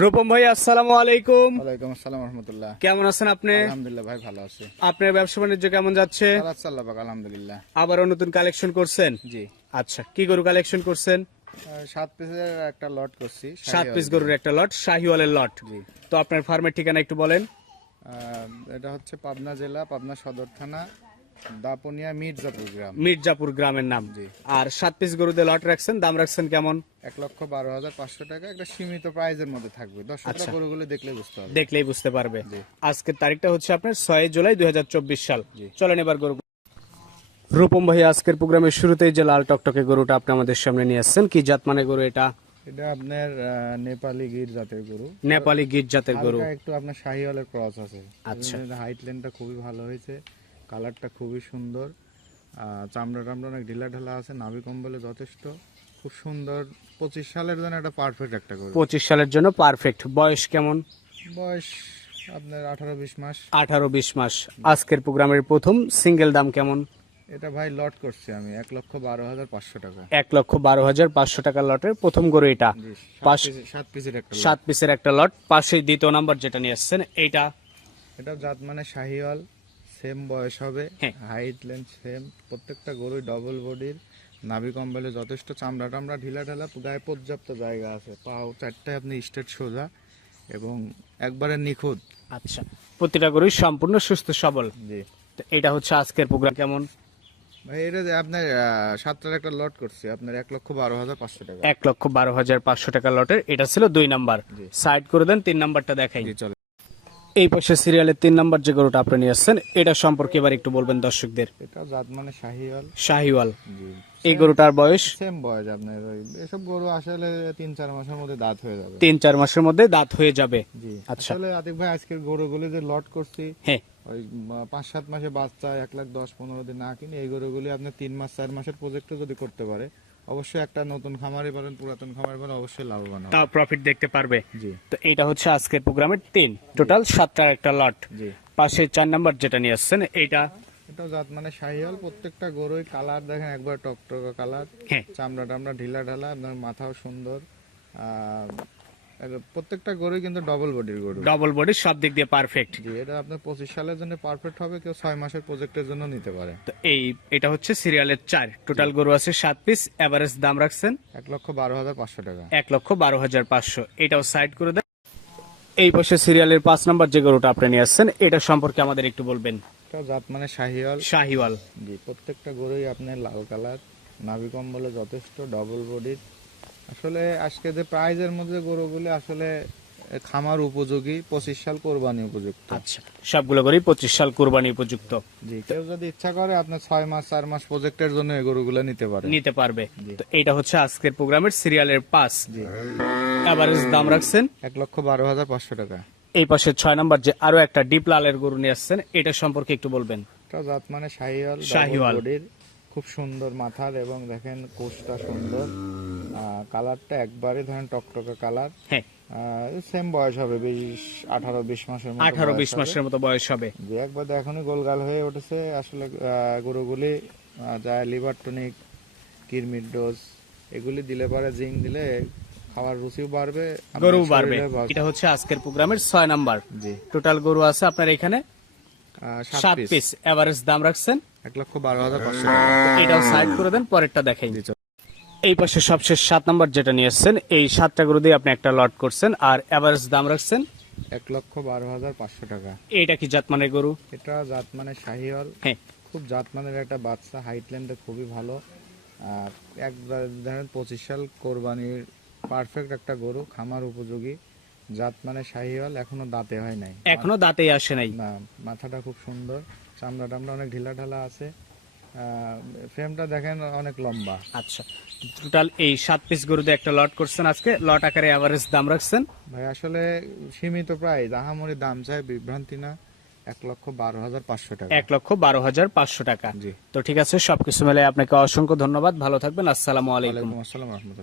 রূপম ভাই আসসালামু আলাইকুম। ওয়ালাইকুম আসসালাম রহমতুল্লাহ। কেমন আছেন আপনি? আলহামদুলিল্লাহ ভাই ভালো আছে। আপনার ব্যবসা বাণিজ্য কেমন যাচ্ছে? আলহামদুলিল্লাহ। আবারও নতুন কালেকশন করছেন? জি। আচ্ছা কি গরু কালেকশন করছেন? সাত পিসের একটা লট করছি সাত পিস গরুর একটা লট শাহিওয়ালের লট জি। তো আপনার ফার্মের ঠিকানা একটু বলেন। এটা হচ্ছে পাবনা জেলা পাবনা সদর থানা দাপনিয়া মির্জাপুর গ্রাম। মির্জাপুর গ্রামের নাম। জি। আর সাত পিস গরুতে লট রাখছেন দাম রাখছেন কেমন? এক লক্ষ বারো হাজার পাঁচশো টাকা একটা সীমিত প্রাইজের মধ্যে থাকবে। দর্শকরা আচ্ছা। গরুগুলো দেখলে বুঝতে হবে দেখলেই বুঝতে পারবে। আজকের তারিখটা হচ্ছে আপনার ছয় জুলাই দুই সাল। চলেন এবার গরু রূপম ভাই আজকের প্রোগ্রামের শুরুতেই যে লাল টকটকে গরুটা আপনি আমাদের সামনে নিয়ে আসছেন কি জাত মানে গরু এটা? এটা আপনার নেপালি গির জাতের গরু। নেপালি গির জাতের গরু। একটু আপনার শাহিওয়ালের ক্রস আছে। আচ্ছা। হাইট লেনটা খুবই ভালো হয়েছে। কালারটা খুবই সুন্দর। চামড়া টামড়া অনেক ঢিলা ঢালা আছে নাভি কম্বলে যথেষ্ট। খুব সুন্দর পঁচিশ সালের জন্য একটা পারফেক্ট একটা গরু। পঁচিশ সালের জন্য পারফেক্ট বয়স কেমন? বয়স আপনার আঠারো বিশ মাস। আঠারো বিশ মাস। আজকের প্রোগ্রামের প্রথম সিঙ্গেল দাম কেমন? এটা ভাই লট করছি আমি এক লক্ষ বারো হাজার পাঁচশো টাকা। এক লক্ষ বারো হাজার পাঁচশো টাকা লটের প্রথম গরু এটা। জি, সাত পিসের- সাত পিসের একটা সাত পিসের একটা লট পাশে দ্বিতীয় নাম্বার যেটা নিয়ে আসছেন এইটা। এটা জাত মানে শাহিওয়াল। সেম বয়স হবে। হাইট লেন্থ সেম প্রত্যেকটা গরুই ডবল বডির নাভি কম্বলে যথেষ্ট চামড়া টামড়া ঢিলা ঢালা গায়ে পর্যাপ্ত জায়গা আছে। পাও চারটায় আপনি স্টেট সোজা এবং একবারে নিখুঁত। আচ্ছা প্রতিটা গরুই সম্পূর্ণ সুস্থ সবল। জি। তো এটা হচ্ছে আজকের প্রোগ্রাম কেমন? ভাই এটা যে আপনার সাতটার একটা লট করছি আপনার এক লক্ষ বারো হাজার পাঁচশো টাকা। এক লক্ষ বারো হাজার পাঁচশো টাকা লটের এটা ছিল দুই নাম্বার। সাইড করে দেন তিন নাম্বারটা দেখাই। চলে এই পাশে সিরিয়ালের তিন নাম্বার যে গরুটা আপনি নিয়ে আসছেন এটা সম্পর্কে এবার একটু বলবেন দর্শকদের। এটা জাত মানে শাহিওয়াল। শাহিওয়াল এই গরুটার বয়স? সেম বয়স আপনার। এসব গরু আসলে তিন চার মাসের মধ্যে দাঁত হয়ে যাবে। তিন চার মাসের মধ্যে দাঁত হয়ে যাবে। জি। আচ্ছা। আসলে আতিক ভাই আজকের গরুগুলি যে লট করছি হ্যাঁ। ওই পাঁচ সাত মাসে বাচ্চা এক লাখ দশ পনেরো দিন না কিনে এই গরুগুলি আপনি তিন মাস চার মাসের প্রজেক্টে যদি করতে পারে অবশ্যই একটা নতুন খামারে পারেন পুরাতন খামারে পারেন অবশ্যই লাভবান তাও প্রফিট দেখতে পারবে। জি। তো এটা হচ্ছে আজকের প্রোগ্রামের তিন। টোটাল সাতটার একটা লট জি। পাশে চার নাম্বার যেটা নিয়ে আসছেন এটা এটা জাত মানে শাহিয়াল প্রত্যেকটা গরুই কালার দেখেন একবার টকটকা কালার হ্যাঁ। চামড়া টামড়া ঢিলা ঢালা আপনার মাথাও সুন্দর। প্রত্যেকটা গরুই কিন্তু ডবল বডির গরু। ডবল বডি সব দিক দিয়ে পারফেক্ট জি এটা আপনার পঁচিশ সালের জন্য পারফেক্ট হবে কেউ ছয় মাসের প্রজেক্টের জন্য নিতে পারে। তো এই এটা হচ্ছে সিরিয়ালের চার। টোটাল গরু আছে সাত পিস এভারেজ দাম রাখছেন এক লক্ষ বারো হাজার পাঁচশো টাকা। এক লক্ষ বারো হাজার পাঁচশো। এটাও সাইড করে দেন। এই পাশে সিরিয়ালের পাঁচ নাম্বার যে গরুটা আপনি নিয়ে আসছেন এটা সম্পর্কে আমাদের একটু বলবেন। এটাও জাত মানে শাহিওয়াল। শাহিওয়াল। জি প্রত্যেকটা গরুই আপনার লাল কালার নাভি কম্বলে যথেষ্ট ডবল বডির আসলে আজকে যে প্রাইজের মধ্যে গরুগুলি আসলে খামার উপযোগী পঁচিশ সাল কোরবানি উপযুক্ত। আচ্ছা সবগুলো গরুই পঁচিশ সাল কোরবানি উপযুক্ত। জি কেউ যদি ইচ্ছা করে আপনার ছয় মাস চার মাস প্রজেক্টের জন্য এই গরুগুলো নিতে পারে। নিতে পারবে। তো এইটা হচ্ছে আজকের প্রোগ্রামের সিরিয়ালের পাস। জি। এভারেজ দাম রাখছেন। এক লক্ষ বারো হাজার পাঁচশো টাকা। এই পাশে ছয় নাম্বার যে আরও একটা ডিপ লালের গরু নিয়ে আসছেন এটা সম্পর্কে একটু বলবেন। এটা জাত মানে শাহিওয়াল। শাহিওয়াল। খুব সুন্দর মাথার এবং দেখেন কোষটা সুন্দর। কালারটা একবারে ধরেন টকটকা কালার। হ্যাঁ। সেম বয়স হবে বিশ আঠারো বিশ মাসের মতো আঠারো বিশ মাসের মতো বয়স হবে। দু একবার এখনই গোলগাল হয়ে উঠেছে আসলে গরুগুলি যা লিভার টনিক কিরমির ডোজ এগুলি দিলে পরে জিঙ্ক দিলে খাওয়ার রুচিও বাড়বে গরু বাড়বে। এটা হচ্ছে আজকের প্রোগ্রামের ছয় নাম্বার। জি। টোটাল গরু আছে আপনার এখানে? সাত পিস এভারেজ দাম রাখছেন? এক লক্ষ বারো হাজার এটাও সাইড করে দেন পরেরটা দেখাই। এই পাশে সবশেষ সাত নাম্বার যেটা নিয়ে এসছেন এই সাতটা গরু দিয়ে আপনি একটা লট করছেন আর এভারেজ দাম রাখছেন? এক লক্ষ বারো হাজার পাঁচশো টাকা। এটা কি জাতমানের গরু? এটা জাত মানে শাহিওয়াল। হ্যাঁ। খুব জাত মানের একটা বাচ্চা হাইট খুবই ভালো। আর এক ধরেন পঁচিশ সাল কোরবানির পারফেক্ট একটা গরু খামার উপযোগী জাত মানে শাহিওয়াল এখনও দাঁতে হয় নাই। এখনও দাঁতে আসে নাই? না মাথাটা খুব সুন্দর চামড়া টামড়া অনেক ঢিলা ঢালা আছে। ফ্রেমটা দেখেন অনেক লম্বা। আচ্ছা টোটাল এই সাত পিস গরুতে একটা লট করছেন আজকে লট আকারে এভারেজ দাম রাখছেন। ভাই আসলে সীমিত প্রাইস আহামরি দাম চাই বিভ্রান্তি না এক লক্ষ বারো হাজার পাঁচশো টাকা। এক লক্ষ বারো হাজার পাঁচশো টাকা। জি। তো ঠিক আছে সবকিছু মিলে আপনাকে অসংখ্য ধন্যবাদ ভালো থাকবেন আসসালামু আলাইকুম। আসসালাম রহমতুল্লাহ।